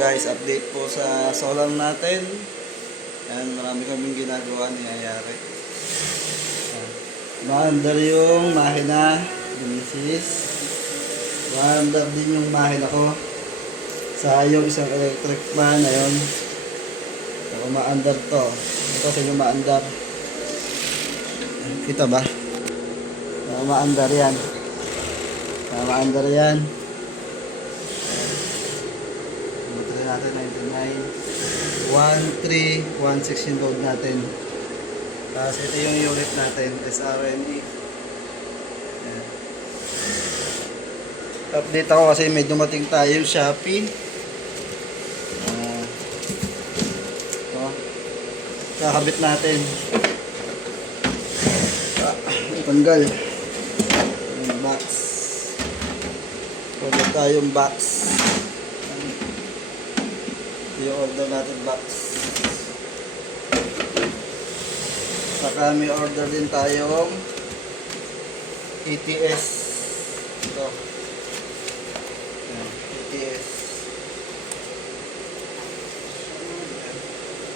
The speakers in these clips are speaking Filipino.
guys, update po sa solar natin. Ayan, marami kaming ginagawa nangyayari. Maandar yung mahina, Genesis. Maandar din yung mahina ko. Sa yung isang electric fan, ayun. Ako maandar to. Ito sa inyo maandar. Kita ba? Maandar yan. Maandar yan. Natin 99 13 16 yung load natin. Tapos ito yung unit natin, SRME. Ayan. Update ako kasi may dumating tayong Shopee. Kakabit natin. Tanggal yung box. Order tayong box. Yung order natin box. Saka may order din tayong ETS. Ito. Ayan, ETS.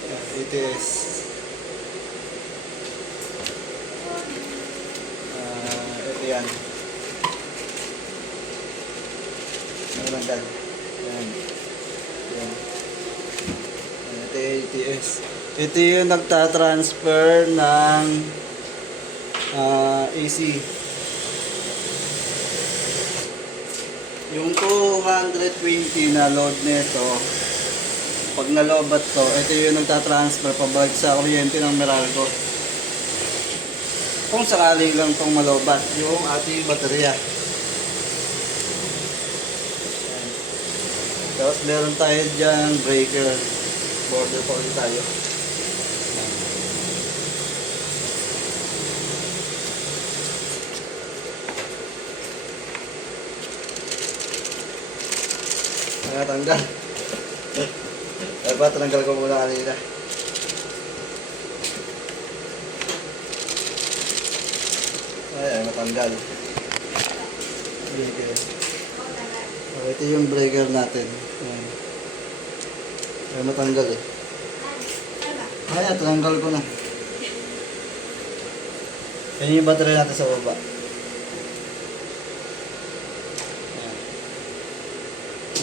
Ayan, ETS. Ito yan. Nagandad. Ayan. Ayan. Ito yung ETS. Ito yung nagtatransfer ng AC. Yung 220 na load nito, pag nalobat to, ito yung nagtatransfer pabalik sa kuryente ng Meralco. Kung sakaling lang itong malobat, yung ating baterya. Tapos meron tayo dyan breaker. Border pa ulit tayo. Tanggal. Dapat tanggal ko muna kanina. Ay, matanggal. Breaker. Ito yung breaker natin. Ayan. Ay, matanggal eh. Ay, tinanggal ko na. Yan yung battery natin sa baba. Ayan.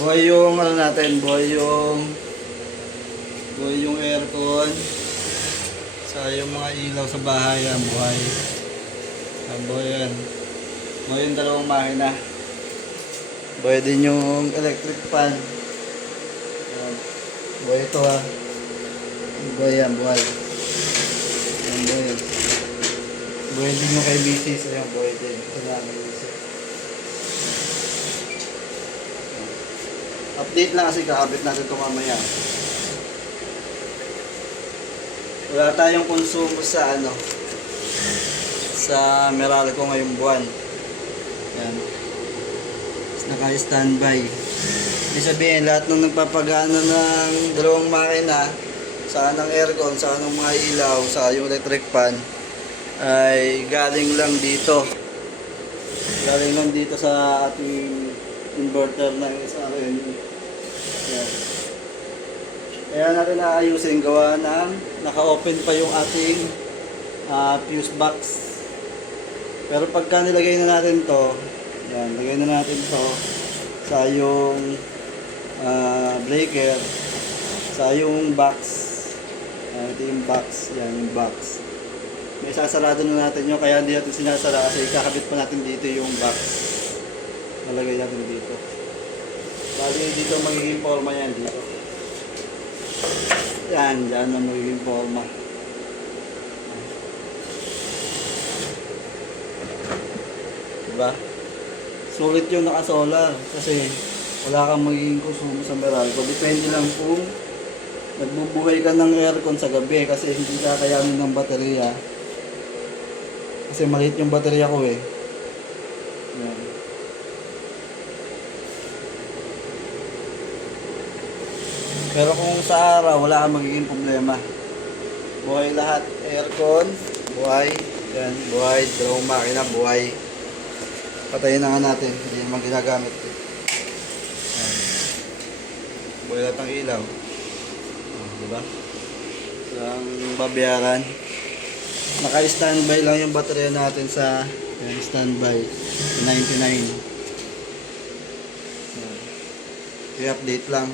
Buhay yung ano natin, buhay yung aircon. Sa yung mga ilaw sa bahay, yan, buhay. Yan, buhay yan. Buhay yung dalawang makina. Buhay din yung electric fan. Ayan. Buhay ito ha. Buhay yan, buhay. Ayan, buhay yan. Buhay din yung kay Mrs. Ayan, buhay din. Ito na, kay Mrs. Update lang kasi kakabit natin ito mamaya. Wala tayong konsumo sa ano, sa Meralco ngayong buwan. Ayan. Naka-standby. Ibig sabihin, lahat ng nagpapagana ng dalawang makina, saan ng aircon, saan ng mga ilaw, saan yung electric fan, ay galing lang dito. Galing lang dito sa ating inverter ng SRME. Ayan. Kaya natin naayusin, gawa ng naka-open pa yung ating fuse box. Pero pagka nilagay na natin to, yan, lagay na natin to sa yung breaker, sa yung box. Ito yung box, yan yung box. May sasarado na natin yun, kaya hindi natin sinasara kasi kakabit pa natin dito yung box. Nalagay natin dito. Bali dito magiging forma yan dito. Yan, dyan na magiging forma. Diba? Sulit yung naka-solar kasi wala kang magiging konsumo sa Meralco. Depende lang kung nagbubuhay ka ng aircon sa gabi kasi hindi kakayanin ng baterya. Kasi maliit yung baterya ko eh. Yan. Pero kung sa araw, wala kang magiging problema. Buhay lahat. Aircon, buhay. Yan, buhay. Dalawang makina, buhay. Patayin na nga natin. Hindi naman ginagamit. buhay lahat ng ilaw. Diba? Ang babayaran. Naka-standby lang yung baterya natin sa standby 99. I-update lang.